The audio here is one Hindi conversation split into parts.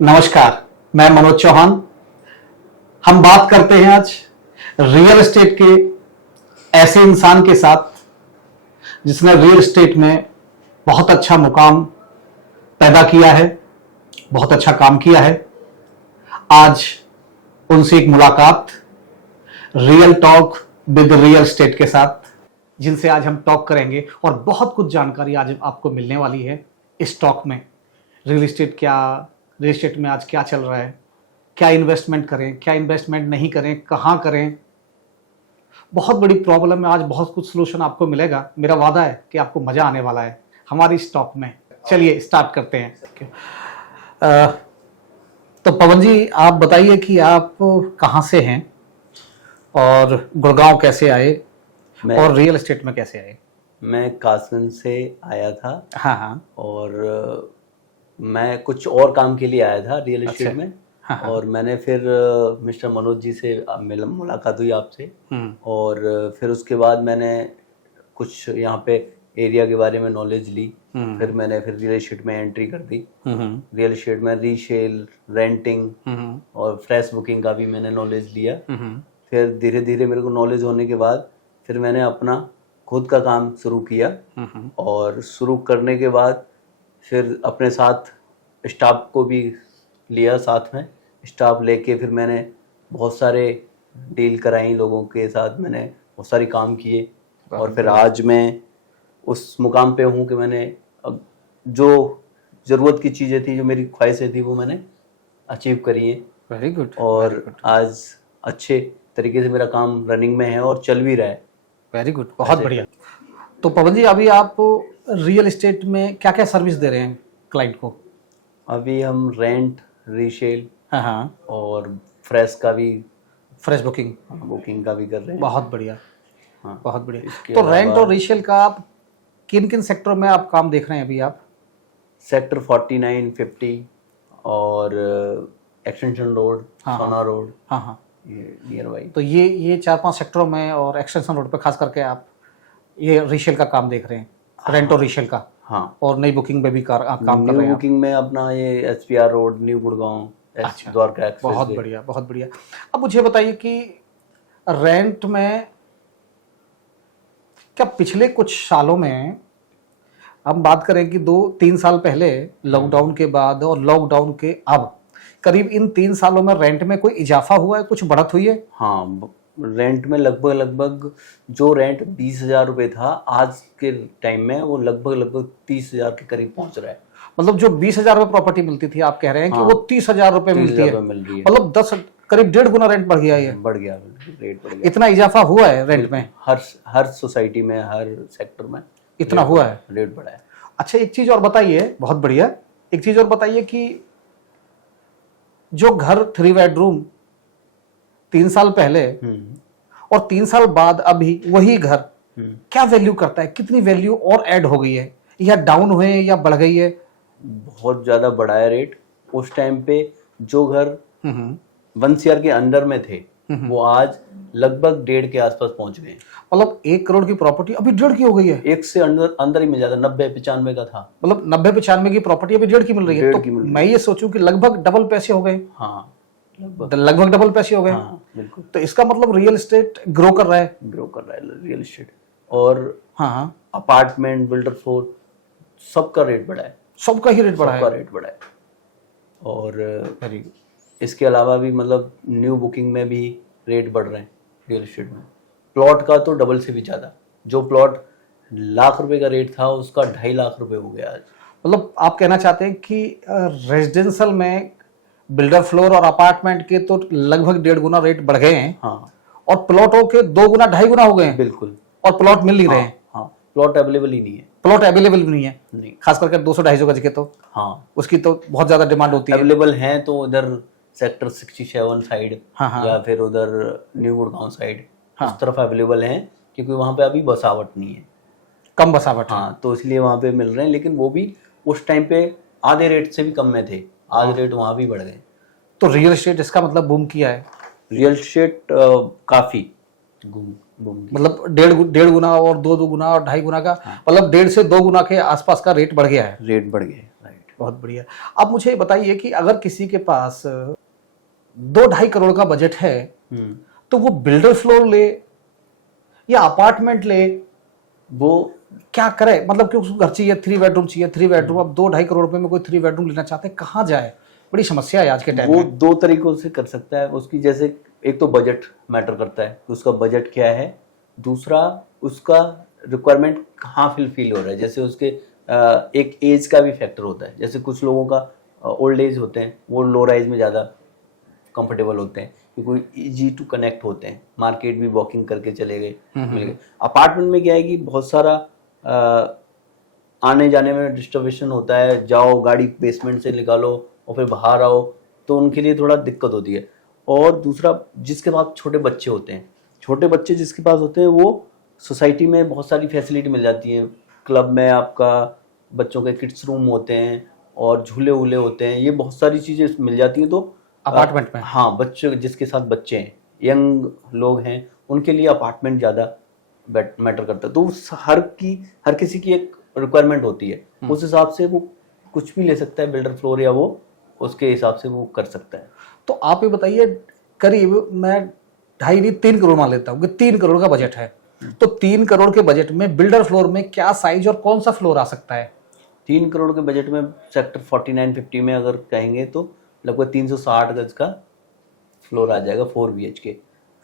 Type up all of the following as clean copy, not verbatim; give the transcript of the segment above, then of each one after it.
नमस्कार, मैं मनोज चौहान। हम बात करते हैं आज रियल एस्टेट के ऐसे इंसान के साथ जिसने रियल एस्टेट में बहुत अच्छा मुकाम पैदा किया है, बहुत अच्छा काम किया है। आज उनसे एक मुलाकात, real talk with real estate के साथ, जिनसे आज हम टॉक करेंगे और बहुत कुछ जानकारी आज आपको मिलने वाली है इस टॉक में। रियल एस्टेट में आज क्या चल रहा है, क्या इन्वेस्टमेंट करें, क्या इन्वेस्टमेंट नहीं करें, कहाँ करें। बहुत बड़ी प्रॉब्लम है, आज बहुत कुछ सोल्यूशन आपको मिलेगा। मेरा वादा है कि आपको मजा आने वाला है हमारी इस टॉक में। चलिए स्टार्ट करते हैं। तो पवन जी, आप बताइए कि आप कहाँ से हैं और गुड़गांव कैसे आए और रियल एस्टेट में कैसे आए? मैं कासगंज से आया था। हाँ। और मैं कुछ और काम के लिए आया था रियल एस्टेट अच्छा। में। हाँ। और मैंने फिर मिस्टर मनोज जी से मुलाकात हुई आपसे। और फिर उसके बाद मैंने कुछ यहाँ पे एरिया के बारे में नॉलेज ली। फिर मैंने रियल एस्टेट में एंट्री कर दी। रियल एस्टेट में रीसेल, रेंटिंग और फ्रेश बुकिंग का भी मैंने नॉलेज लिया। फिर धीरे धीरे मेरे को नॉलेज होने के बाद फिर मैंने अपना खुद का काम शुरू किया। और शुरू करने के बाद फिर अपने साथ स्टाफ को भी लिया साथ में। स्टाफ लेके फिर मैंने बहुत सारे डील कराई लोगों के साथ, मैंने बहुत सारी काम किए। और फिर आज मैं उस मुकाम पे हूँ कि मैंने अब जो ज़रूरत की चीज़ें थी, जो मेरी ख्वाहिशें थी, वो मैंने अचीव करी हैं। Very good. और आज अच्छे तरीके से मेरा काम रनिंग में है और चल भी रहा है। वेरी गुड, बहुत बढ़िया। तो पवन जी, अभी आप रियल एस्टेट में क्या क्या सर्विस दे रहे हैं क्लाइंट को? अभी हम रेंट, रीसेल हाँ, और फ्रेश का भी, फ्रेश बुकिंग का भी कर रहे हैं। बहुत बढ़िया। हाँ, बहुत बढ़िया। इसके तो रेंट अलावा और रीसेल का आप किन किन सेक्टरों में आप काम देख रहे हैं अभी आप? सेक्टर 49, 50 और एक्सटेंशन रोड, हाँ, सोना रोड, हाँ, ये नियर बाई। तो ये 4-5 सेक्टरों में और एक्सटेंशन रोड पे खास करके आप ये रीसेल का काम देख रहे हैं, रेंट और रीसेल का। हाँ, और नई बुकिंग में भी आप काम कर न्यू रहे हैं? बुकिंग में अपना ये SPR रोड, न्यू गुड़गांव, अच्छा, द्वारका एक्सप्रेस बहुत वे। बढ़िया, बहुत बढ़िया। अब मुझे बताइए कि रेंट में क्या पिछले कुछ सालों में, हम बात करें कि 2-3 साल पहले लॉकडाउन के बाद और लॉकडाउन के अब, करीब इन 3 सालों में रेंट में कोई इजाफा हुआ है, कुछ बढ़त हुई है? हाँ, रेंट में लगभग जो रेंट 20,000 रुपये था, आज के टाइम में वो लगभग 30,000 के करीब पहुंच रहा है। मतलब जो 20,000 रुपये प्रॉपर्टी मिलती थी, आप कह रहे हैं कि वो 30,000 रुपये मिलती है? मिल रही है। मतलब 10 करीब 1.5 गुना रेंट बढ़ गया है। बढ़ गया, रेट बढ़ गया। इतना इजाफा हुआ है रेंट में? हर सोसाइटी में, हर सेक्टर में इतना हुआ है, रेट बढ़ा है। अच्छा, एक चीज और बताइए, बहुत बढ़िया, एक चीज और बताइए कि जो घर 3 बेडरूम 3 साल पहले और 3 साल बाद अभी वही घर क्या वैल्यू करता है? कितनी वैल्यू और ऐड हो गई है, या डाउन हुए या बढ़ गई है? बहुत ज्यादा बढ़ा है रेट। उस टाइम पे जो घर 1 CR के अंडर में थे, वो आज लगभग 1.5 के आसपास पहुंच गए। मतलब 1 करोड़ की प्रॉपर्टी अभी 1.5 की हो गई है? एक से अंदर ही मिल जाता, 90-95 का था। मतलब 90-95 की प्रॉपर्टी अभी 1.5 की मिल रही है। 1.5 तो की मिल रही है। मैं ये सोचूं कि लगभग डबल पैसे हो गए। हाँ, लगभग डबल पैसे हो गए। हाँ, बिल्कुल। तो इसका मतलब रियल एस्टेट ग्रो कर रहा है। ग्रो कर रहा है रियल एस्टेट। और हाँ, अपार्टमेंट, बिल्डर फ्लोर, सबका रेट बढ़ा है। सबका ही रेट बढ़ा है। सबका रेट बढ़ा है। और इसके अलावा भी मतलब न्यू बुकिंग में भी रेट बढ़ रहे हैं रियल एस्टेट में। प्लॉट का तो डबल से भी ज़्यादा। जो प्लॉट लाख रुपए का रेट था, उसका 2.5 लाख रुपए हो गया आज। मतलब आप कहना चाहते हैं कि रेजिडेंशियल में बिल्डर फ्लोर और अपार्टमेंट के तो लगभग 1.5 गुना रेट बढ़ गए हैं। हाँ, और प्लॉटों के 2 गुना 2.5 गुना हो गए हैं। बिल्कुल। और प्लॉट मिल नहीं रहे हैं। हाँ, प्लॉट अवेलेबल ही नहीं है। प्लॉट अवेलेबल भी नहीं है, नहीं। खास करके 200-250 गज के तो हाँ, उसकी तो बहुत ज्यादा डिमांड होती है। अवेलेबल हैं तो उधर सेक्टर 67 साइड, हाँ। या फिर उधर न्यू गुड़गांव साइड, हाँ। उस तरफ अवेलेबल हैं, क्योंकि वहाँ पे अभी बसावट नहीं है। कम बसावट है। हाँ, तो इसलिए वहाँ पे मिल रहे हैं। लेकिन वो भी उस टाइम पे आधे रेट से भी कम में थे। आज रेट वहाँ भी बढ़ गए। तो रियल एस्टेट इसका मतलब बूम किया है। रियल एस्टेट काफी बूम मतलब 1.5 गुना और 2 गुना और 2.5 गुना का, मतलब 1.5 से 2 गुना के आसपास का रेट बढ़ गया है। रेट बढ़ गए। राइट। बहुत बढ़िया। अब मुझे ये बताइए कि अगर किसी के पास 2-2.5 करोड़ का बजट है, तो वो बिल्डर फ्लोर ले या अपार्टमेंट ले, वो क्या करे? मतलब कि उसको घर चाहिए, 3 बेडरूम चाहिए, 3 बेडरूम, अब 2-2.5 करोड़ रुपए में कोई 3 बेडरूम लेना चाहते हैं, कहाँ जाए? बड़ी समस्या है आज के टाइम वो में। 2 तरीकों से कर सकता है उसकी, जैसे एक तो बजट मैटर करता है कि उसका बजट क्या है, दूसरा उसका रिक्वायरमेंट कहाँ फिल हो रहा है, जैसे उसके एक एज का भी फैक्टर होता है। जैसे कुछ लोगों का ओल्ड एज होते हैं, वो लो राइज में ज़्यादा कंफर्टेबल होते हैं क्योंकि इजी टू कनेक्ट होते हैं, मार्केट भी वॉकिंग करके चले गए, मिल गए। अपार्टमेंट में क्या है कि बहुत सारा आने जाने में डिस्टर्बेशन होता है, जाओ गाड़ी बेसमेंट से निकालो और फिर बाहर आओ, तो उनके लिए थोड़ा दिक्कत होती है। और दूसरा, जिसके पास छोटे बच्चे होते हैं, छोटे बच्चे जिसके पास होते हैं, वो सोसाइटी में बहुत सारी फैसिलिटी मिल जाती है। क्लब में आपका बच्चों के किड्स रूम होते हैं और झूले वूले होते हैं, ये बहुत सारी चीज़ें मिल जाती हैं। तो अपार्टमेंट में, हाँ, बच्चे जिसके साथ बच्चे हैं, यंग लोग हैं, उनके लिए अपार्टमेंट ज़्यादा मैटर करता है। तो हर किसी की एक रिक्वायरमेंट होती है, उस हिसाब से वो कुछ भी ले सकता है बिल्डर फ्लोर, या वो उसके हिसाब से वो कर सकता है। तो आप ये बताइए, करीब मैं 2.5 नहीं 3 करोड़ मान लेता हूँ कि 3 करोड़ का बजट है, तो 3 करोड़ के बजट में बिल्डर फ्लोर में क्या साइज और कौन सा फ्लोर आ सकता है? 3 करोड़ के बजट में सेक्टर 49-50 में अगर कहेंगे तो लगभग 360 गज का फ्लोर आ जाएगा, 4 BHK।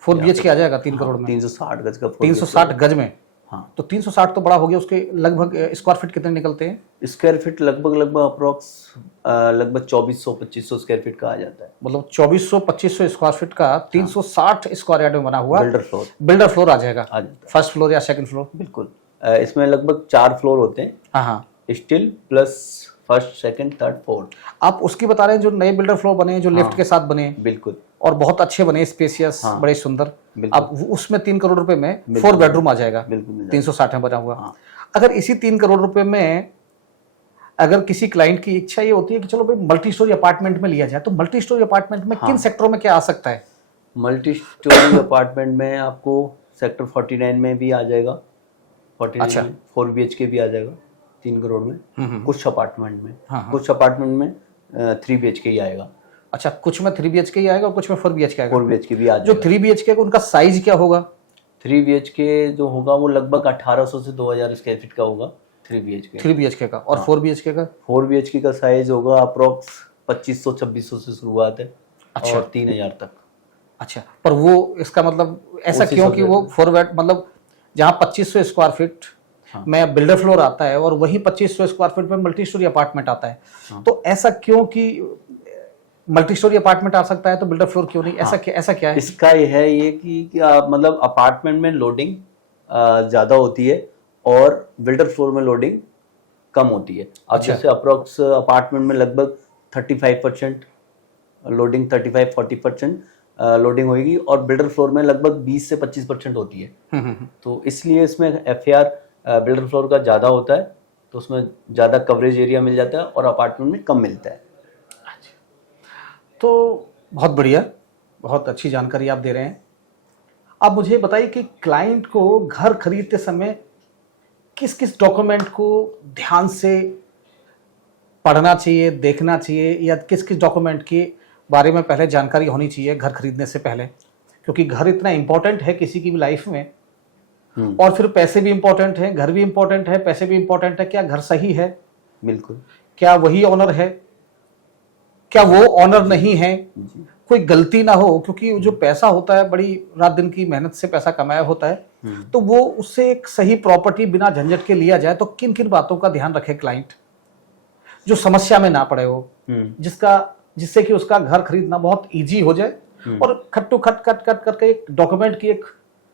4 BHK आ जाएगा 3 करोड़ में? 360 गज का 360 गज में? हाँ। तो 360 तो बड़ा हो गया, उसके लगभग स्क्वायर फीट कितने निकलते हैं? स्क्वायर फीट लगभग अप्रोक्स लगभग 2400-2500 स्क्वायर फीट का आ जाता है। मतलब 2400-2500 स्क्वायर फीट का 360 स्क्वायर यार्ड में बना हुआ बिल्डर फ्लोर आ जाएगा। फर्स्ट फ्लोर या सेकंड फ्लोर? बिल्कुल। इसमें लगभग 4 फ्लोर होते हैं। हाँ, steel plus first, second, third, fourth. आप उसकी बता रहे हैं जो नए बिल्डर फ्लोर बने हैं, जो लिफ्ट के साथ बने हैं? बिल्कुल। और बहुत अच्छे बने, स्पेशियस, बड़े सुंदर। अब उसमें 3 करोड़ रुपए में 4 बेडरूम आ जाएगा, 360 में बना हुआ। अगर इसी 3 करोड़ रुपए में अगर किसी क्लाइंट की इच्छा ये होती है कि चलो भाई मल्टी स्टोरी अपार्टमेंट में लिया जाए, तो मल्टी स्टोरी अपार्टमेंट में किन सेक्टरों में क्या आ सकता है? मल्टी स्टोरी अपार्टमेंट में आपको सेक्टर 49 में भी आ जाएगा, 49 में 4 BHK भी आ जाएगा 3 करोड़ में। कुछ अपार्टमेंट में, कुछ अपार्टमेंट में 3 BHK ही आएगा। अच्छा, कुछ में 3 BHK ही आएगा और कुछ में 4 BHK आएगा? 4 BHK भी आ जाएगा। जो 3 BHK का उनका साइज क्या होगा? 3 BHK जो होगा वो लगभग 1800 से 2000 स्क्वायर फीट का होगा 3 BHK का। और 4 BHK का? 4 BHK का साइज होगा अप्रोक्स 2500-2600 से शुरुआत है। अच्छा। और 3000 तक। अच्छा, पर वो इसका मतलब ऐसा क्यों कि वो 4 बेड, मतलब जहाँ 2500 स्क्वायर फीट में बिल्डर फ्लोर आता है और वही 2500 स्क्वायर फीट में मल्टी स्टोरी अपार्टमेंट आता है, तो ऐसा क्यों कि मल्टी स्टोरी अपार्टमेंट आ सकता है तो बिल्डर फ्लोर क्यों नहीं? ऐसा क्या है? इसका ये कि मतलब अपार्टमेंट में लोडिंग ज्यादा होती है और बिल्डर फ्लोर में लोडिंग कम होती है। अब जैसे अप्रोक्स अपार्टमेंट में लगभग 35% लोडिंग, 35-40% लोडिंग होगी और बिल्डर फ्लोर में लगभग 20 से 25% होती है। तो इसलिए इसमें FAR बिल्डर फ्लोर का ज़्यादा होता है, तो उसमें ज़्यादा कवरेज एरिया मिल जाता है और अपार्टमेंट में कम मिलता है। तो बहुत बढ़िया, बहुत अच्छी जानकारी आप दे रहे हैं। अब मुझे बताइए कि क्लाइंट को घर खरीदते समय किस किस डॉक्यूमेंट को ध्यान से पढ़ना चाहिए, देखना चाहिए, या किस किस डॉक्यूमेंट के बारे में पहले जानकारी होनी चाहिए घर खरीदने से पहले? क्योंकि घर इतना इंपॉर्टेंट है किसी की भी लाइफ में, और फिर पैसे भी इंपॉर्टेंट है, घर भी इंपॉर्टेंट है, पैसे भी इंपॉर्टेंट है। क्या घर सही है? बिल्कुल। क्या वही ऑनर है? क्या वो ऑनर नहीं है? कोई गलती ना हो, क्योंकि जो पैसा होता है बड़ी रात दिन की मेहनत से पैसा कमाया होता है, तो वो उससे एक सही प्रॉपर्टी बिना झंझट के लिया जाए तो किन किन बातों का ध्यान रखे क्लाइंट, जो समस्या में ना पड़े हो, जिससे कि उसका घर खरीदना बहुत इजी हो जाए, और खट्टू खट करके एक डॉक्यूमेंट की एक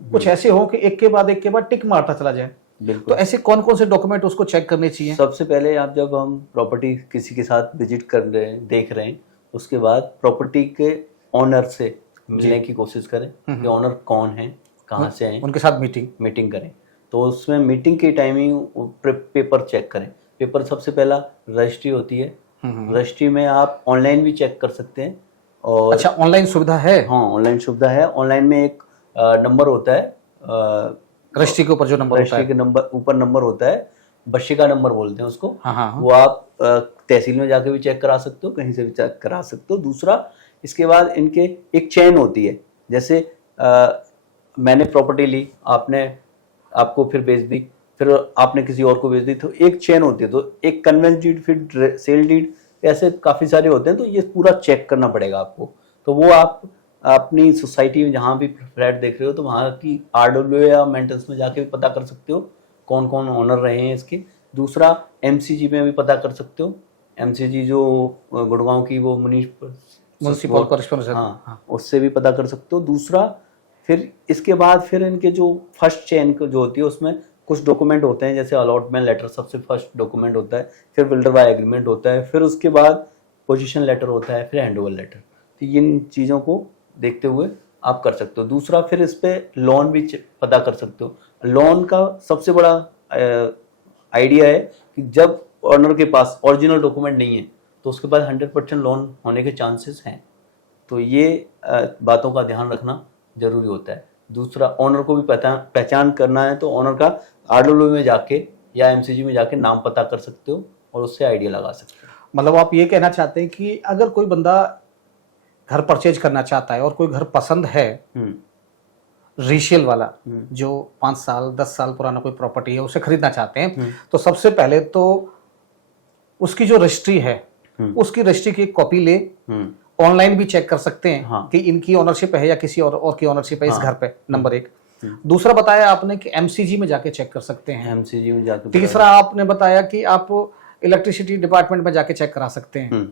कुछ ऐसे हो कि एक के बाद टिक मारता चला जाए। तो ऐसे कौन कौन से डॉक्यूमेंट उसको चेक करने चाहिए? सबसे पहले आप जब हम प्रॉपर्टी किसी के साथ विजिट कर रहे हैं, देख रहे हैं, उसके बाद प्रॉपर्टी के ऑनर से मिलने की कोशिश करें कि ऑनर कौन है, कहाँ से हैं, उनके साथ मीटिंग करें। तो उसमें मीटिंग के टाइमिंग पेपर चेक करें। पेपर सबसे पहला रजिस्ट्री होती है, रजिस्ट्री में आप ऑनलाइन भी चेक कर सकते हैं। और अच्छा, ऑनलाइन सुविधा है? हाँ, ऑनलाइन सुविधा है। ऑनलाइन में एक नंबर होता है, रजिस्ट्री के ऊपर जो नंबर होता है, रजिस्ट्री के ऊपर नंबर होता है, बशिका नंबर बोलते हैं उसको। हाँ हाँ वो आप तहसील में जाके भी चेक करा सकते हो, कहीं से भी चेक करा सकते हो। दूसरा, इसके बाद इनके एक चेन होती है, जैसे मैंने प्रॉपर्टी ली, आपने आपको फिर बेच दी, फिर आपने किसी और को बेच दी, तो एक चेन होती है। तो एक कन्वेंस डीड, फिर सेल डीड, ऐसे काफ़ी सारे होते हैं। तो ये पूरा चेक करना पड़ेगा आपको। तो वो आप अपनी सोसाइटी में जहाँ भी फ्लैट देख रहे हो तो वहाँ की आरडब्ल्यू या मेंटेनेंस में जाके भी पता कर सकते हो कौन कौन ओनर रहे हैं इसके। दूसरा, एमसीजी में भी पता कर सकते हो। एमसीजी जो गुड़गांव की वो म्युनिसिपल कॉर्पोरेशन, हाँ, उससे भी पता कर सकते हो। दूसरा, फिर इसके बाद फिर इनके जो फर्स्ट चेन जो होती है उसमें कुछ डॉक्यूमेंट होते हैं, जैसे अलॉटमेंट लेटर सबसे फर्स्ट डॉक्यूमेंट होता है, फिर बिल्डर बाय एग्रीमेंट होता है, फिर उसके बाद पोजीशन लेटर होता है, फिर हैंडओवर लेटर। तो इन चीज़ों को देखते हुए आप कर सकते हो। दूसरा, फिर इस पे लोन भी पता कर सकते हो। लोन का सबसे बड़ा आइडिया है कि जब ऑनर के पास ओरिजिनल डॉक्यूमेंट नहीं है तो उसके बाद 100% लोन होने के चांसेस हैं। तो ये बातों का ध्यान रखना जरूरी होता है। दूसरा, ऑनर को भी पहचान करना है तो ऑनर का आरडब्ल्यू में जाके या एमसीजी में जाके नाम पता कर सकते हो और उससे आइडिया लगा सकते हो। मतलब आप ये कहना चाहते हैं कि अगर कोई बंदा घर परचेज करना चाहता है और कोई घर पसंद है रीसेल वाला, जो 5 साल 10 साल पुराना कोई प्रॉपर्टी है उसे खरीदना चाहते हैं, तो सबसे पहले तो उसकी जो रजिस्ट्री है उसकी रजिस्ट्री की एक कॉपी ले, ऑनलाइन भी चेक कर सकते हैं हाँ। कि इनकी ओनरशिप है या किसी और की ओनरशिप है इस घर पे, नंबर 1। दूसरा बताया आपने कि एमसीजी में जाके चेक कर सकते हैं। एमसीजी में जाके। तीसरा आपने बताया कि आप इलेक्ट्रिसिटी डिपार्टमेंट में जाके चेक करा सकते हैं।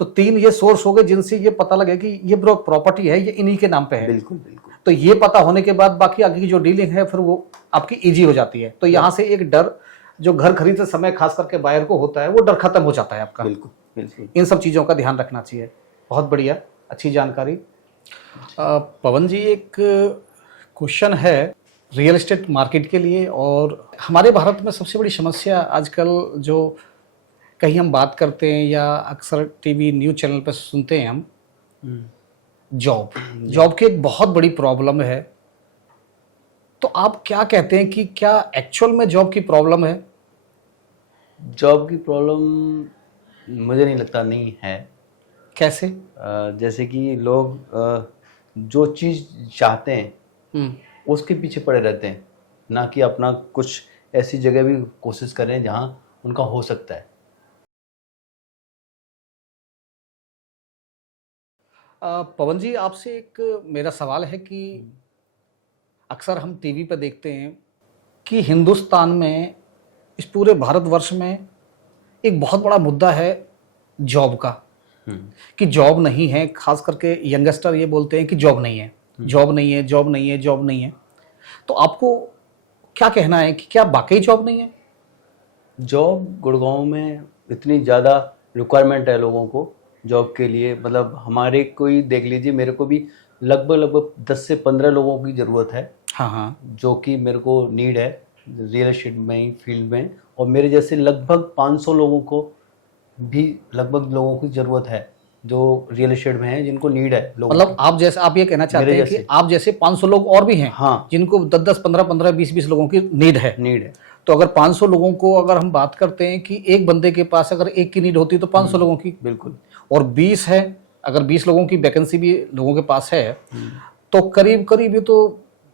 तो 3 ये सोर्स हो गए जिनसे ये पता लगे कि ये प्रॉपर्टी है ये इन्हीं के नाम पे है। बिल्कुल बिल्कुल। तो ये पता होने के बाद बाकी आगे की जो डीलिंग है फिर वो आपकी इजी हो जाती है। तो यहाँ से एक डर जो घर खरीदते समय खास करके बायर को होता है वो डर खत्म हो जाता है आपका। बिल्कुल बिल्कुल। इन सब चीज़ों का ध्यान रखना चाहिए। बहुत बढ़िया, अच्छी जानकारी। पवन जी, एक क्वेश्चन है रियल एस्टेट मार्केट के लिए, और हमारे भारत में सबसे बड़ी समस्या आजकल जो कहीं हम बात करते हैं या अक्सर टीवी न्यूज़ चैनल पर सुनते हैं हम, जॉब की एक बहुत बड़ी प्रॉब्लम है। तो आप क्या कहते हैं कि क्या एक्चुअल में जॉब की प्रॉब्लम है? जॉब की प्रॉब्लम मुझे नहीं लगता नहीं है। कैसे? जैसे कि लोग जो चीज़ चाहते हैं उसके पीछे पड़े रहते हैं, ना कि अपना कुछ ऐसी जगह भी कोशिश करें जहां उनका हो सकता है। पवन जी, आपसे एक मेरा सवाल है कि अक्सर हम टीवी पर देखते हैं कि हिंदुस्तान में, इस पूरे भारतवर्ष में एक बहुत बड़ा मुद्दा है जॉब का, कि जॉब नहीं है। खास करके यंगस्टर ये बोलते हैं कि जॉब नहीं है, जॉब नहीं है, जॉब नहीं है, जॉब नहीं है। तो आपको क्या कहना है कि क्या वाकई जॉब नहीं है? जॉब गुड़गांव में इतनी ज़्यादा रिक्वायरमेंट है लोगों को जॉब के लिए। मतलब हमारे कोई देख लीजिए, मेरे को भी लगभग 10 से 15 लोगों की ज़रूरत है। हाँ, जो कि मेरे को नीड है रियल एस्टेट में ही फील्ड में, और मेरे जैसे लगभग 500 लोगों को भी लोगों की ज़रूरत है जो रियल एस्टेट में है, जिनको नीड है। मतलब आप ये कहना चाहते हैं कि आप जैसे 500 लोग और भी हैं, हाँ, जिनको 10-10, 15-15, 20-20 लोगों की नीड है। तो अगर 500 लोगों को अगर हम बात करते हैं कि एक बंदे के पास अगर एक की नीड होती है तो 500 लोगों की, बिल्कुल, और 20 है, अगर 20 लोगों की वैकेंसी भी लोगों के पास है तो करीब करीब ये तो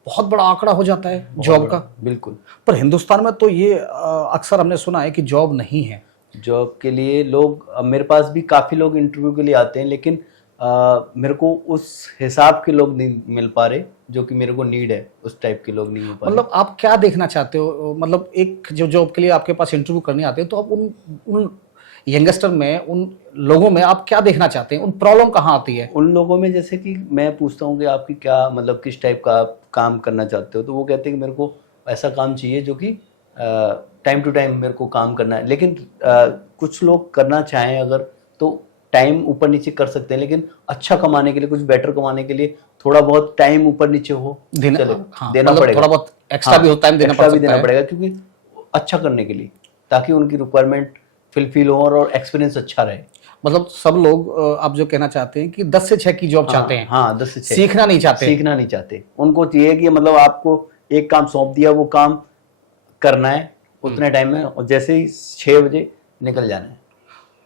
बहुत बड़ा आंकड़ा हो जाता है जॉब का। बिल्कुल। पर हिंदुस्तान में तो ये अक्सर हमने सुना है कि जॉब नहीं है। जॉब के लिए लोग, मेरे पास भी काफ़ी लोग इंटरव्यू के लिए आते हैं, लेकिन मेरे को उस हिसाब के लोग नहीं मिल पा रहे जो कि मेरे को नीड है, उस टाइप के लोग नहीं मिल पा रहे। मतलब आप क्या देखना चाहते हो? मतलब एक जो जॉब के लिए आपके पास इंटरव्यू करने आते हैं तो आप उन यंगस्टर में, उन लोगों में आप क्या देखना चाहते हैं? उन प्रॉब्लम कहाँ आती है उन लोगों में? जैसे कि मैं पूछता हूँ कि आपकी क्या, मतलब किस टाइप का आप काम करना चाहते हो, तो वो कहते हैं कि मेरे को ऐसा काम चाहिए जो कि टाइम टू टाइम मेरे को काम करना है। लेकिन कुछ लोग करना चाहें अगर तो टाइम ऊपर नीचे कर सकते हैं, लेकिन अच्छा कमाने के लिए, कुछ बेटर कमाने के लिए थोड़ा बहुत टाइम ऊपर नीचे हो देना पड़ेगा। थोड़ा बहुत एक्स्ट्रा भी टाइम देना पड़ेगा, क्योंकि अच्छा करने के लिए, ताकि उनकी रिक्वायरमेंट फुलफिल हो और एक्सपीरियंस अच्छा रहे। मतलब सब लोग, आप जो कहना चाहते हैं कि 10 से 6 की जॉब चाहते हैं। हाँ, 10 से 6। सीखना नहीं चाहते। उनको चाहिए कि मतलब आपको एक काम सौंप दिया, वो काम करना है, उतने टाइम में, और जैसे ही 6 बजे निकल जाना है।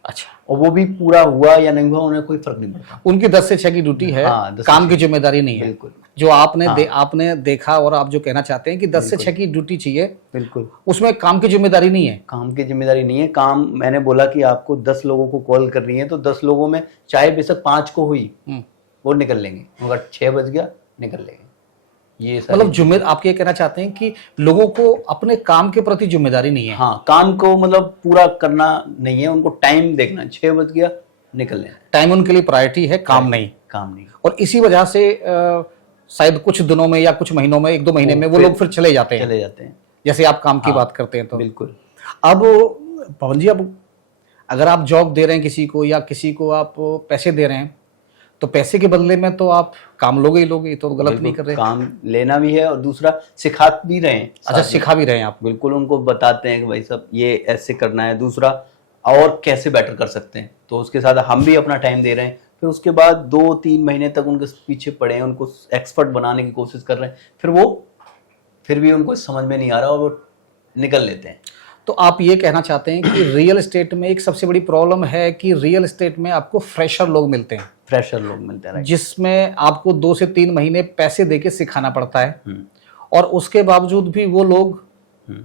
अच्छा, और वो भी पूरा हुआ या नहीं हुआ उन्हें कोई फर्क नहीं पड़ता। उनकी 10 से 6 की ड्यूटी है, हाँ, 10 से काम 6 की जिम्मेदारी नहीं है। बिल्कुल। जो आपने हाँ। आपने देखा और आप जो कहना चाहते हैं कि 10 से 6 की ड्यूटी चाहिए, बिल्कुल, उसमें काम की जिम्मेदारी नहीं है। काम की जिम्मेदारी नहीं है। काम, मैंने बोला कि आपको 10 लोगों को कॉल करनी है, तो 10 लोगों में चाहे बेशक 5 को हुई, वो निकल लेंगे। मगर 6 बज गया, निकल लेंगे। ये सारी मतलब जिम्मेदारी, आप ये कहना चाहते हैं कि लोगों को अपने काम के प्रति जिम्मेदारी नहीं है। हाँ, काम को मतलब पूरा करना नहीं है, उनको टाइम देखना है। 6 बज गया, निकल लेना। टाइम उनके लिए प्रायोरिटी है, काम नहीं। काम नहीं। और इसी वजह से शायद कुछ दिनों में या कुछ महीनों में, 1-2 महीने में वो लोग फिर चले जाते हैं। चले जाते हैं। जैसे आप काम की हाँ, बात करते हैं तो बिल्कुल। अब पवन जी, अब अगर आप जॉब दे रहे हैं किसी को, या किसी को आप पैसे दे रहे हैं, तो पैसे के बदले में तो आप काम लोगे ही लोगे, तो गलत नहीं कर रहे। काम लेना भी है और दूसरा सिखा भी रहे हैं। अच्छा, सिखा भी रहे हैं आप। बिल्कुल, उनको बताते हैं कि भाई साहब ये ऐसे करना है, दूसरा और कैसे बेटर कर सकते हैं। तो उसके साथ हम भी अपना टाइम दे रहे हैं। फिर उसके बाद 2-3 महीने तक उनके पीछे पड़े हैं, उनको एक्सपर्ट बनाने की कोशिश कर रहे हैं। फिर भी उनको समझ में नहीं आ रहा और वो निकल लेते हैं। तो आप ये कहना चाहते हैं कि रियल एस्टेट में एक सबसे बड़ी प्रॉब्लम है कि रियल एस्टेट में आपको फ्रेशर लोग मिलते हैं, फ्रेशर लोग मिलते हैं, जिसमें आपको 2 से 3 महीने पैसे देके सिखाना पड़ता है, और उसके बावजूद भी वो लोग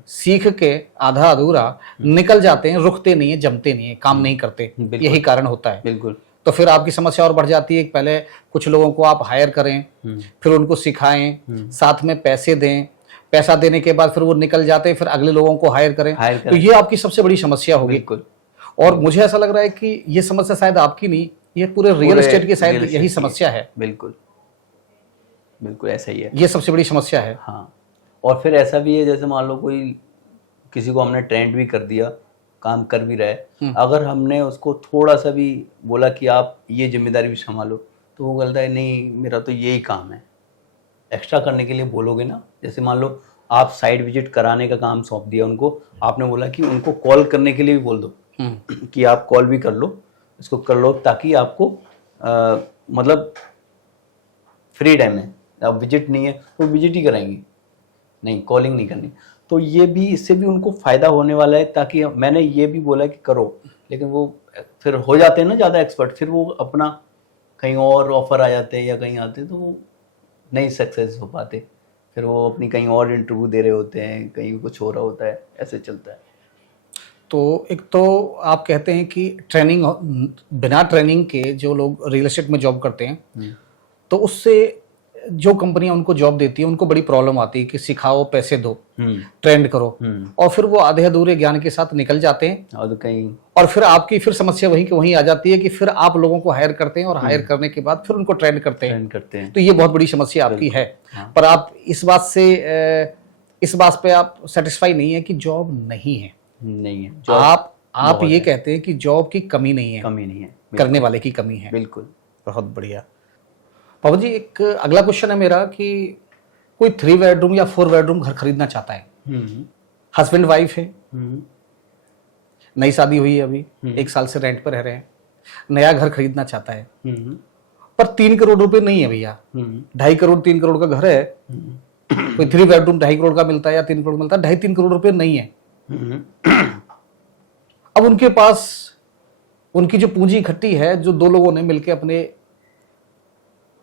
सीख के आधा अधूरा निकल जाते हैं, रुकते नहीं है, जमते नहीं है, काम नहीं करते। यही कारण होता है। बिल्कुल। तो फिर आपकी समस्या और बढ़ जाती है कि पहले कुछ लोगों को आप हायर करें, फिर उनको सिखाएं, साथ में पैसे दें, पैसा देने के बाद फिर वो निकल जाते हैं, फिर अगले लोगों को हायर करें। तो ये आपकी सबसे बड़ी समस्या होगी। बिल्कुल। और मुझे ऐसा लग रहा है कि ये समस्या शायद आपकी नहीं, ये पूरे रियल एस्टेट की शायद यही समस्या है। बिल्कुल, बिल्कुल ऐसा ही है। ये सबसे बड़ी समस्या है। हाँ, और फिर ऐसा भी है, जैसे मान लो कोई किसी को हमने ट्रेंड भी कर दिया, काम कर भी रहा है, अगर हमने उसको थोड़ा सा भी बोला कि आप ये जिम्मेदारी भी संभालो, तो वो बोलता है नहीं मेरा तो यही काम है। एक्स्ट्रा करने के लिए बोलोगे ना, जैसे मान लो आप साइट विजिट कराने का काम सौंप दिया उनको, आपने बोला कि उनको कॉल करने के लिए भी बोल दो कि आप कॉल भी कर लो, इसको कर लो, ताकि आपको मतलब फ्री टाइम है, अब विजिट नहीं है तो विजिट ही कराएंगे, नहीं कॉलिंग नहीं करनी। तो ये भी, इससे भी उनको फायदा होने वाला है। ताकि मैंने ये भी बोला कि करो, लेकिन वो फिर हो जाते हैं ना ज़्यादा एक्सपर्ट, फिर वो अपना कहीं और ऑफर आ जाते हैं या कहीं आते हैं, तो वो नहीं सक्सेस हो पाते। फिर वो अपनी कहीं और इंटरव्यू दे रहे होते हैं, कहीं कुछ हो रहा होता है, ऐसे चलता है। तो एक तो आप कहते हैं कि ट्रेनिंग, बिना ट्रेनिंग के जो लोग रियल एस्टेट में जॉब करते हैं, तो उससे जो कंपनियां उनको जॉब देती है उनको बड़ी प्रॉब्लम आती है कि सिखाओ, पैसे दो, ट्रेंड करो, और फिर वो आधे अधूरे ज्ञान के साथ निकल जाते हैं। और फिर आपकी फिर समस्या वहीं की वहीं आ जाती है कि फिर आप लोगों को हायर करते हैं, और हायर करने के बाद फिर उनको ट्रेंड करते हैं। तो ये बहुत बड़ी समस्या आपकी है। पर आप इस बात पे आप सेटिस्फाई नहीं है कि जॉब नहीं है। नहीं है, आप ये कहते हैं कि जॉब की कमी नहीं है, कमी नहीं है, करने वाले की कमी है। बिल्कुल। बहुत बढ़िया। पवन जी, एक अगला क्वेश्चन है मेरा कि कोई 3 बेडरूम या 4 बेडरूम घर खरीदना चाहता है, हस्बैंड वाइफ है, नई शादी हुई है, अभी 1 साल से रेंट पर रह रहे हैं, नया घर खरीदना चाहता है, पर 3 करोड़ रुपए नहीं है भैया, 2.5 करोड़ 3 करोड़ का घर है, कोई 3 बेडरूम 2.5 करोड़ का मिलता है या 3 करोड़ मिलता है, 2.5-3 करोड़ रुपए नहीं है। अब उनके पास उनकी जो पूंजी इकट्ठी है, जो 2 लोगों ने मिलकर अपने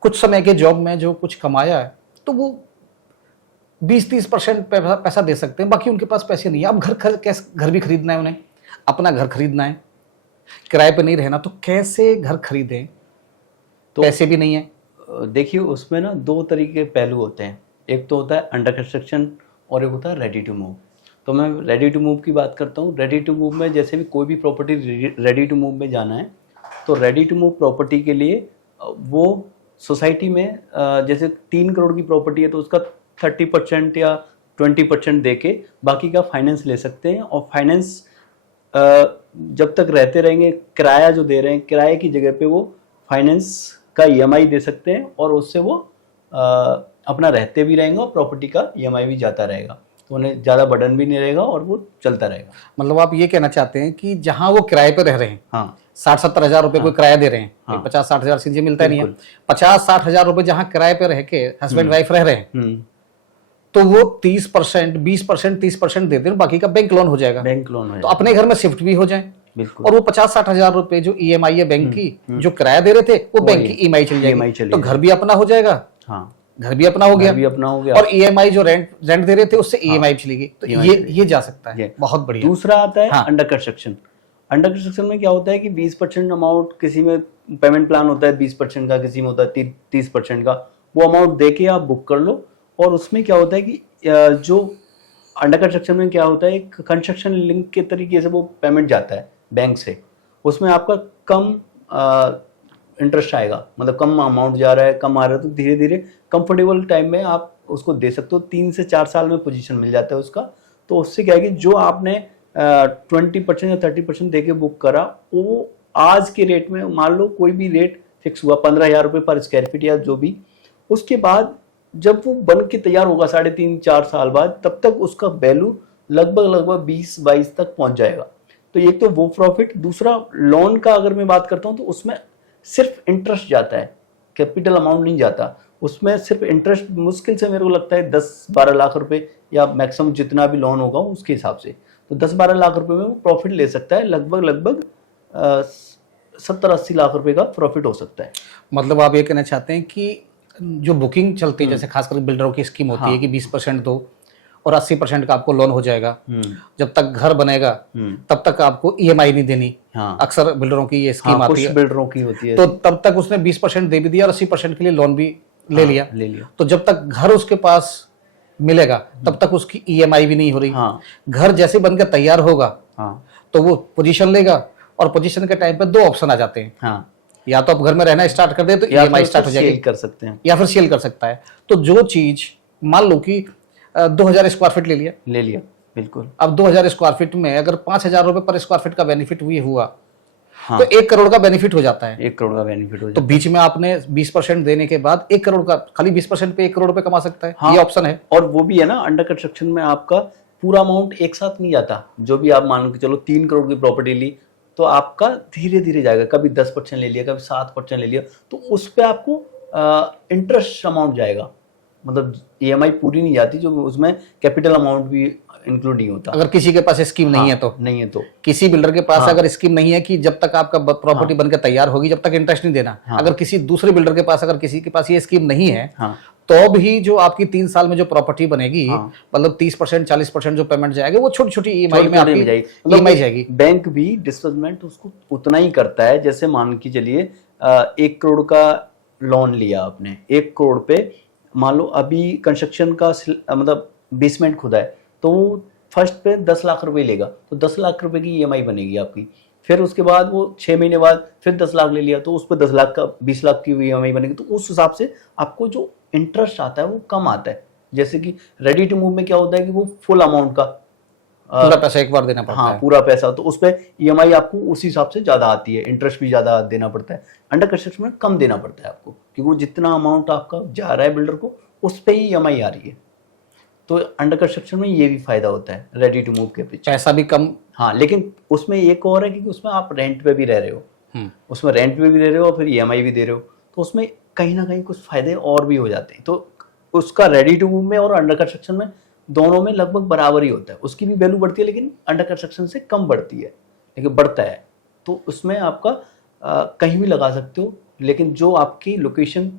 कुछ समय के जॉब में जो कुछ कमाया है, तो वो 20-30% पैसा दे सकते हैं, बाकी उनके पास पैसे नहीं है। अब घर भी खरीदना है, उन्हें अपना घर खरीदना है, किराए पे नहीं रहना, तो कैसे घर खरीदें? तो पैसे भी नहीं है। देखिए, उसमें ना 2 तरीके के पहलू होते हैं। एक तो होता है अंडर कंस्ट्रक्शन और एक होता है रेडी टू मूव। तो मैं रेडी टू मूव की बात करता हूँ। रेडी टू मूव में जैसे भी कोई भी प्रॉपर्टी रेडी टू मूव में जाना है, तो रेडी टू मूव प्रॉपर्टी के लिए वो सोसाइटी में जैसे 3 करोड़ की प्रॉपर्टी है तो उसका 30% या 20% दे के बाकी का फाइनेंस ले सकते हैं। और फाइनेंस जब तक रहते रहेंगे, किराया जो दे रहे हैं, किराए की जगह पे वो फाइनेंस का EMI दे सकते हैं, और उससे वो अपना रहते भी रहेंगे और प्रॉपर्टी का EMI भी जाता रहेगा, तो उन्हें ज़्यादा बर्डन भी नहीं रहेगा और वो चलता रहेगा। मतलब आप ये कहना चाहते हैं कि जहां वो किराए पे रह रहे हैं, हाँ, 60-70 हज़ार रुपए कोई किराया दे रहे हैं, 50-60 हज़ार सीधे मिलता नहीं है, 50-60 हज़ार रुपए जहां किराए पे रह के हस्बैंड वाइफ रह रहे हैं, तो वो 30%, 20%, 30% देते हैं, बाकी का बैंक लोन हो जाएगा। बैंक लोन है तो अपने घर में शिफ्ट भी हो जाए, बिल्कुल। और वो 50-60 हजार रुपए जो ईएमआई है बैंक की, जो किराया दे रहे थे, वो बैंक की ईएमआई चली EMI जाएगी, तो घर भी अपना हो जाएगा। हाँ, घर भी अपना हो गया, घर भी अपना हो गया। और ईएमआई जो रेंट दे रहे थे उससे ईएमआई चली गई। तो ये जा सकता है, बहुत बढ़िया। दूसरा आता है हाँ। Under construction. अंडर कंस्ट्रक्शन में क्या होता है कि 20% अमाउंट, किसी में पेमेंट प्लान होता है 20% का, किसी में होता है 30% का, वो अमाउंट दे के आप बुक कर लो। और उसमें क्या होता है कि जो अंडर कंस्ट्रक्शन में क्या होता है, एक कंस्ट्रक्शन लिंक के तरीके से वो पेमेंट जाता है बैंक से, उसमें आपका कम इंटरेस्ट आएगा, मतलब कम अमाउंट जा रहा है, कम आ रहा है, तो धीरे धीरे कंफर्टेबल टाइम में आप उसको दे सकते हो। 3 से 4 साल में पोजीशन मिल जाता है उसका। तो उससे क्या है कि जो आपने 20% या 30% दे के बुक करा, वो आज के रेट में, मान लो कोई भी रेट फिक्स हुआ 15,000 रुपये पर स्क्वायर फीट या जो भी, उसके बाद जब वो बन के तैयार होगा 3.5-4 साल बाद, तब तक उसका वैल्यू लगभग 20-22 तक पहुंच जाएगा। तो एक तो वो प्रॉफिट। दूसरा लोन का अगर मैं बात करता हूं तो उसमें सिर्फ इंटरेस्ट जाता है, कैपिटल अमाउंट नहीं जाता। उसमें सिर्फ इंटरेस्ट मुश्किल से मेरे को लगता है 10-12 लाख रुपए, या मैक्सिमम जितना भी लोन होगा उसके हिसाब से, तो 10-12 लाख रुपए में वो प्रॉफिट ले सकता है। लगभग 70-80 लाख रुपए का प्रॉफिट हो सकता है। मतलब आप ये कहना चाहते हैं कि जो बुकिंग चलती है, जैसे खासकर बिल्डरों की स्कीम होती है कि 20% दो और 80% का आपको लोन हो जाएगा, जब तक घर बनेगा तब तक आपको ईएमआई नहीं देनी। हाँ। अक्सर बिल्डरों की ये स्कीम आती है, बिल्डरों की होती है। तो तब तक उसने 20% दे भी दिया और 80% के लिए लोन भी ले लिया। तो जब तक घर उसके पास मिलेगा तब तक उसकी ईएमआई भी नहीं हो रही। हाँ। घर जैसे बनकर तैयार होगा तो वो पोजीशन लेगा, और पोजीशन के टाइम पे 2 ऑप्शन आ जाते हैं। हाँ। या तो आप घर में रहना स्टार्ट कर दे तो ईएमआई स्टार्ट हो जाएगी, कर सकते हैं, या फिर सेल कर सकता है। तो जो चीज मान लो कि 2000 स्क्वायर फीट ले लिया, बिल्कुल। अब 2000 स्क्वायर फीट में अगर 5,000 रुपए पर स्क्वायर फीट का बेनिफिट हुआ, हाँ। तो 1 करोड़ का बेनिफिट हो जाता है। 1 करोड़ का बेनिफिट हो तो जाता है। बीच में आपने 20% देने के बाद 1 करोड़ का, खाली 20% पे 1 करोड़ रुपए कमा सकता है। हाँ। ये ऑप्शन है। और वो भी है ना, अंडर कंस्ट्रक्शन में आपका पूरा अमाउंट एक साथ नहीं जाता। जो भी आप मान के चलो 3 करोड़ की प्रॉपर्टी ली, तो आपका धीरे धीरे जाएगा। कभी 10% ले लिया, कभी 7% ले लिया, तो उस पर आपको इंटरेस्ट अमाउंट जाएगा। मतलब ईएमआई पूरी नहीं जाती, जो उसमें कैपिटल अमाउंट भी इंक्लूड नहीं होता। अगर किसी के पास स्कीम नहीं है तो, किसी बिल्डर के पास अगर स्कीम नहीं है कि जब तक आपका प्रॉपर्टी बनकर तैयार होगी जब तक इंटरेस्ट नहीं देना, अगर किसी दूसरे बिल्डर के पास, अगर किसी के पास ये स्कीम नहीं है, तो भी जो आपकी 3 साल में जो प्रॉपर्टी बनेगी, मतलब 30%, 40% जो पेमेंट जाएगी, वो छोटी छोटी ईएमआई में आपकी ईएमआई जाएगी। बैंक भी डिस्बर्समेंट उसको उतना ही करता है। जैसे मान के चलिए 1 करोड़ का लोन लिया आपने, 1 करोड़ पे मान लो अभी कंस्ट्रक्शन का मतलब बेसमेंट खुदा है, तो वो फर्स्ट पे 10 लाख रुपए लेगा, तो 10 लाख रुपए की ईएमआई बनेगी आपकी। फिर उसके बाद वो 6 महीने बाद फिर 10 लाख ले लिया, तो उस पर 10 लाख का 20 लाख की ईएमआई बनेगी। तो उस हिसाब से आपको जो इंटरेस्ट आता है वो कम आता है। जैसे कि रेडी टू मूव में क्या होता है कि वो फुल अमाउंट का पूरा पैसा एक बार देना पड़ता है। पूरा पैसा, तो उस पर ईएमआई आपको उसी हिसाब से ज्यादा आती है, इंटरेस्ट भी ज्यादा देना पड़ता है। अंडर कंस्ट्रक्शन में कम देना पड़ता है आपको, क्योंकि वो जितना अमाउंट आपका जा रहा है बिल्डर को, उस पर ही ईएमआई आ रही है। तो अंडर कंस्ट्रक्शन में ये भी फायदा होता है रेडी टू मूव के पीछे, पैसा भी कम। हाँ, लेकिन उसमें एक और है कि उसमें आप रेंट पे भी रह रहे हो, उसमें रेंट पे भी रह रहे हो और फिर ईएमआई भी दे रहे हो, तो उसमें कहीं ना कहीं कुछ फायदे और भी हो जाते हैं। तो उसका रेडी टू मूव में और अंडर कंस्ट्रक्शन में दोनों में लगभग बराबर ही होता है। उसकी भी वैल्यू बढ़ती है, लेकिन अंडर कंस्ट्रक्शन से कम बढ़ती है, लेकिन बढ़ता है। तो उसमें आपका कहीं भी लगा सकते हो, लेकिन जो आपकी लोकेशन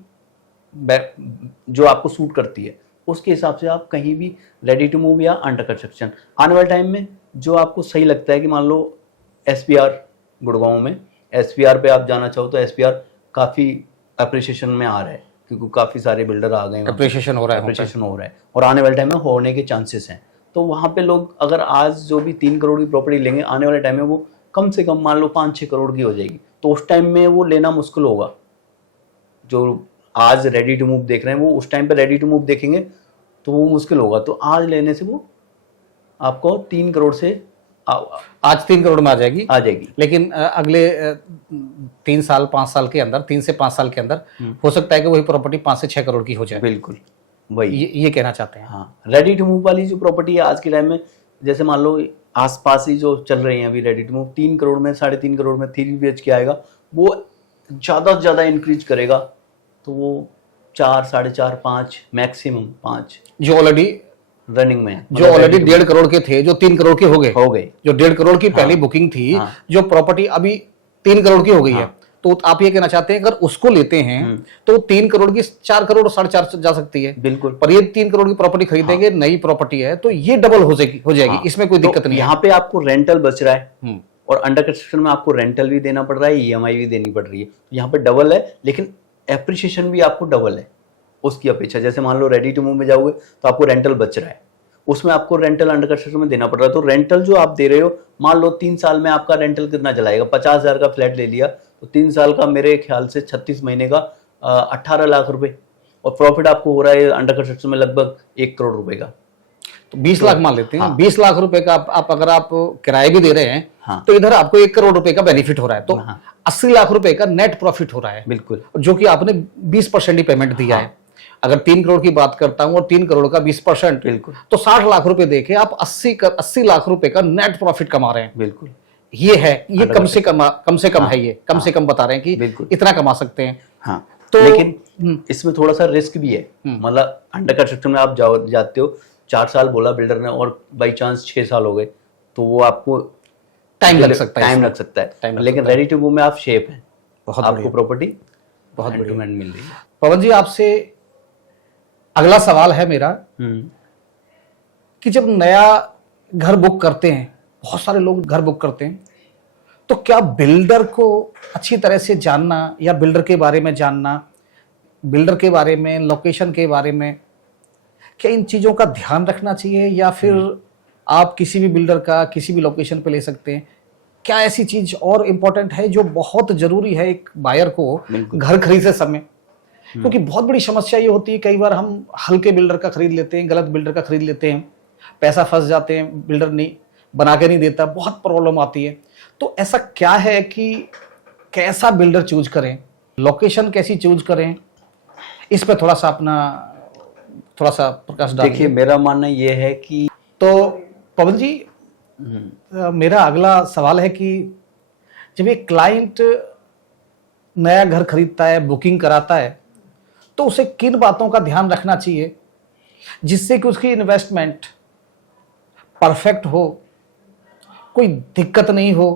जो आपको सूट करती है उसके हिसाब से आप कहीं भी रेडी टू मूव या अंडर कंस्ट्रक्शन। आने वाले टाइम में जो आपको सही लगता है कि मान लो एसपीआर गुड़गांव में, एसपीआर पे आप जाना चाहो तो एसपीआर काफ़ी अप्रिशिएशन में आ रहा है, क्योंकि काफ़ी सारे बिल्डर आ गए हैं, अप्रिशिएशन हो रहा है और आने वाले टाइम में होने के चांसेस हैं। तो वहाँ पे लोग अगर आज जो भी 3 करोड़ की प्रॉपर्टी लेंगे, आने वाले टाइम में वो कम से कम मान लो 5-6 करोड़ की हो जाएगी। तो उस टाइम में वो लेना मुश्किल होगा। जो आज रेडी टू मूव देख रहे हैं वो उस टाइम पे रेडी टू मूव देखेंगे तो वो मुश्किल होगा। तो आज लेने से वो आपको 3 करोड़ से आज 3 करोड़ में आ जाएगी। लेकिन अगले 3 साल 5 साल के अंदर, 3 से 5 साल के अंदर हो सकता है कि वही प्रॉपर्टी 5 से 6 करोड़ की हो जाए। बिल्कुल वही ये कहना चाहते हैं। हाँ, रेडी टू मूव वाली जो प्रॉपर्टी है आज के टाइम में, जैसे मान लो आसपास ही जो चल रही है अभी रेडी टू मूव, 3 करोड़ में 3.5 करोड़ में 3 BHK आएगा, वो ज़्यादा से ज़्यादा इंक्रीज करेगा। तो वो 4, 4.5, 5 मैक्सिमम 5 जो ऑलरेडी रनिंग में है, जो ऑलरेडी 1.5 करोड़ के थे, जो 3 करोड़ के हो गए, जो 1.5 करोड़ की पहली बुकिंग थी, जो प्रॉपर्टी अभी 3 करोड़ की हो गई है, तो आप ये कहना चाहते हैं अगर उसको लेते हैं तो 3 करोड़ की 4 करोड़ 4.5 जा सकती है। बिल्कुल। पर ये 3 करोड़ की प्रॉपर्टी खरीदेंगे, नई प्रॉपर्टी है, तो ये डबल हो जाएगी, इसमें कोई दिक्कत नहीं है। यहाँ पे आपको रेंटल बच रहा है और अंडर कंस्ट्रक्शन में आपको रेंटल भी देना पड़ रहा है, ईएमआई भी देनी पड़ रही है, यहाँ पे डबल है, लेकिन एप्रिसिएशन भी आपको डबल है उसकी अपेक्षा। जैसे मान लो रेडी टू मूव में जाओगे तो आपको रेंटल बच रहा है, उसमें आपको रेंटल अंडर कंस्ट्रक्शन में देना पड़ रहा है। तो रेंटल जो आप दे रहे हो, मान लो 3 साल में आपका रेंटल कितना चलाएगा, 50,000 का फ्लैट ले लिया तो 3 साल का मेरे ख्याल से 36 महीने का 18 लाख रुपए, और प्रॉफिट आपको हो रहा है अंडर कंस्ट्रक्शन में लगभग 1 करोड़ रुपए का। तो 20 लाख मान लेते हैं, 20 लाख रुपए का आप अगर आप किराए भी दे रहे हैं, तो इधर आपको 1 करोड़ रुपए का बेनिफिट हो रहा है, तो 80 लाख रुपए का नेट प्रॉफिट हो रहा है। बिल्कुल, जो कि आपने 20% ही पेमेंट दिया है। अगर 3 करोड़ की बात करता हूं और 3 करोड़ का 20%, बिल्कुल, तो 60 लाख रुपए देके आप 80 लाख रुपए का नेट प्रॉफिट कमा रहे हैं। बिल्कुल, ये है, ये कम से कम है, ये कम से कम बता रहे हैं कि इतना कमा सकते हैं। हाँ, तो लेकिन इसमें थोड़ा सा रिस्क भी है। मतलब अंडर कंस्ट्रक्शन में आप जाते हो, 4 साल बोला बिल्डर ने और बाई चांस 6 साल हो गए, तो वो आपको टाइम लग सकता है। लेकिन रेडी टू मूव में आप शेप है, आपको प्रॉपर्टी बहुत बढ़िया मिल रही है। पवन जी, आपसे अगला सवाल है मेरा कि जब नया घर बुक करते हैं, बहुत सारे लोग घर बुक करते हैं, तो क्या बिल्डर को अच्छी तरह से जानना या बिल्डर के बारे में जानना, बिल्डर के बारे में, लोकेशन के बारे में, क्या इन चीज़ों का ध्यान रखना चाहिए, या फिर आप किसी भी बिल्डर का किसी भी लोकेशन पे ले सकते हैं? क्या ऐसी चीज और इम्पोर्टेंट है जो बहुत जरूरी है एक बायर को घर खरीदते समय? क्योंकि बहुत बड़ी समस्या ये होती है, कई बार हम हल्के बिल्डर का खरीद लेते हैं, गलत बिल्डर का खरीद लेते हैं, पैसा फंस जाते हैं, बिल्डर नहीं बना के नहीं देता, बहुत प्रॉब्लम आती है। तो ऐसा क्या है कि कैसा बिल्डर चूज करें, लोकेशन कैसी चूज करें, इस पर थोड़ा सा प्रकाश डालिए। देखिए, मेरा मानना ये है कि तो पवन जी, मेरा अगला सवाल है कि जब एक क्लाइंट नया घर खरीदता है, बुकिंग कराता है, तो उसे किन बातों का ध्यान रखना चाहिए जिससे कि उसकी इन्वेस्टमेंट परफेक्ट हो, कोई दिक्कत नहीं हो,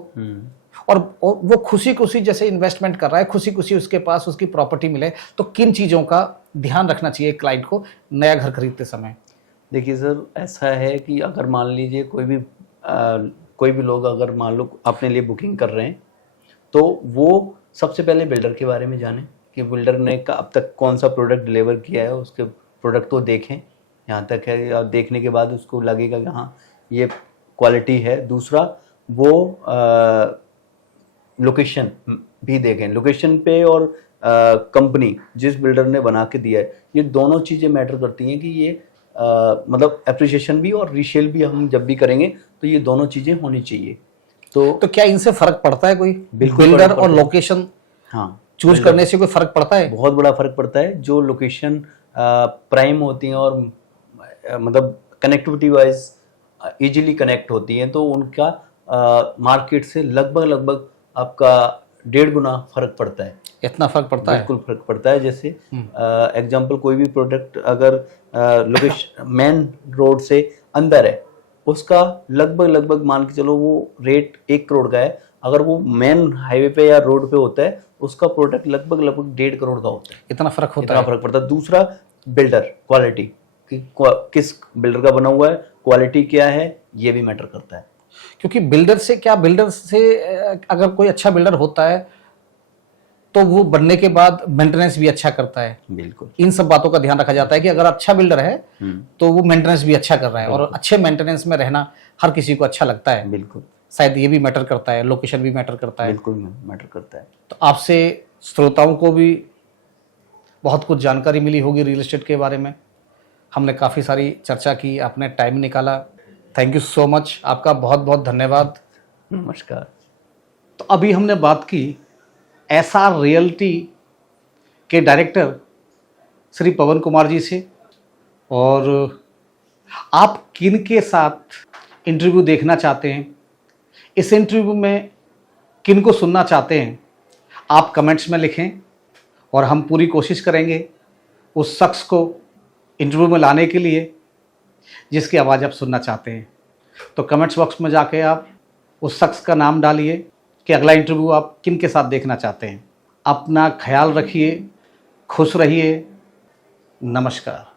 और वो खुशी खुशी जैसे इन्वेस्टमेंट कर रहा है, खुशी खुशी उसके पास उसकी प्रॉपर्टी मिले? तो किन चीज़ों का ध्यान रखना चाहिए क्लाइंट को नया घर खरीदते समय? देखिए सर, ऐसा है कि अगर मान लीजिए कोई भी लोग अगर मान लो अपने लिए बुकिंग कर रहे हैं, तो वो सबसे पहले बिल्डर के बारे में जानें कि बिल्डर ने अब तक कौन सा प्रोडक्ट डिलीवर किया है, उसके प्रोडक्ट को देखें, यहाँ तक है, और देखने के बाद उसको लगेगा कि हाँ ये क्वालिटी है। दूसरा, वो लोकेशन भी देखें, लोकेशन पे और कंपनी जिस बिल्डर ने बना के दिया है, ये दोनों चीज़ें मैटर करती हैं कि ये मतलब एप्रिसिएशन भी और रीसेल भी हम जब भी करेंगे तो ये दोनों चीज़ें होनी चाहिए। तो क्या इनसे फर्क पड़ता है कोई? बिल्डर और लोकेशन चूज करने से कोई फर्क पड़ता है? बहुत बड़ा फर्क पड़ता है। जो लोकेशन प्राइम होती हैं और मतलब कनेक्टिविटी वाइज इजीली कनेक्ट होती हैं, तो उनका मार्केट से लगभग आपका 1.5 गुना फर्क पड़ता है। इतना फर्क पड़ता है? बिल्कुल फर्क पड़ता है। जैसे एग्जांपल, कोई भी प्रोडक्ट अगर लोकेशन मेन रोड से अंदर है, उसका लगभग मान के चलो वो रेट 1 करोड़ का है। अगर वो मेन हाईवे पे या रोड पे होता है, उसका प्रोडक्ट लगभग 1.5 करोड़ का होता है। इतना फर्क होता है? इतना फर्क पड़ता है। दूसरा, बिल्डर क्वालिटी, किस बिल्डर का बना हुआ है, क्वालिटी क्या है, ये भी मैटर करता है। क्योंकि बिल्डर से अगर कोई अच्छा बिल्डर होता है तो वो बनने के बाद मेंटेनेंस भी अच्छा करता है। बिल्कुल, इन सब बातों का ध्यान रखा जाता है कि अगर अच्छा बिल्डर है तो वो मेंटेनेंस भी अच्छा कर रहा है, और अच्छे मेंटेनेंस में रहना हर किसी को अच्छा लगता है। बिल्कुल, शायद ये भी मैटर करता है, लोकेशन भी मैटर करता है। बिल्कुल मैटर करता है। तो आपसे श्रोताओं को भी बहुत कुछ जानकारी मिली होगी रियल एस्टेट के बारे में। हमने काफ़ी सारी चर्चा की, आपने टाइम निकाला, थैंक यू सो मच, आपका बहुत बहुत धन्यवाद। नमस्कार। तो अभी हमने बात की एसआर रियल्टी के डायरेक्टर श्री पवन कुमार जी से, और आप किन के साथ इंटरव्यू देखना चाहते हैं, इस इंटरव्यू में किन को सुनना चाहते हैं, आप कमेंट्स में लिखें और हम पूरी कोशिश करेंगे उस शख्स को इंटरव्यू में लाने के लिए। जिसकी आवाज़ आप सुनना चाहते हैं, तो कमेंट्स बॉक्स में जाके आप उस शख्स का नाम डालिए कि अगला इंटरव्यू आप किन के साथ देखना चाहते हैं। अपना ख्याल रखिए, खुश रहिए। नमस्कार।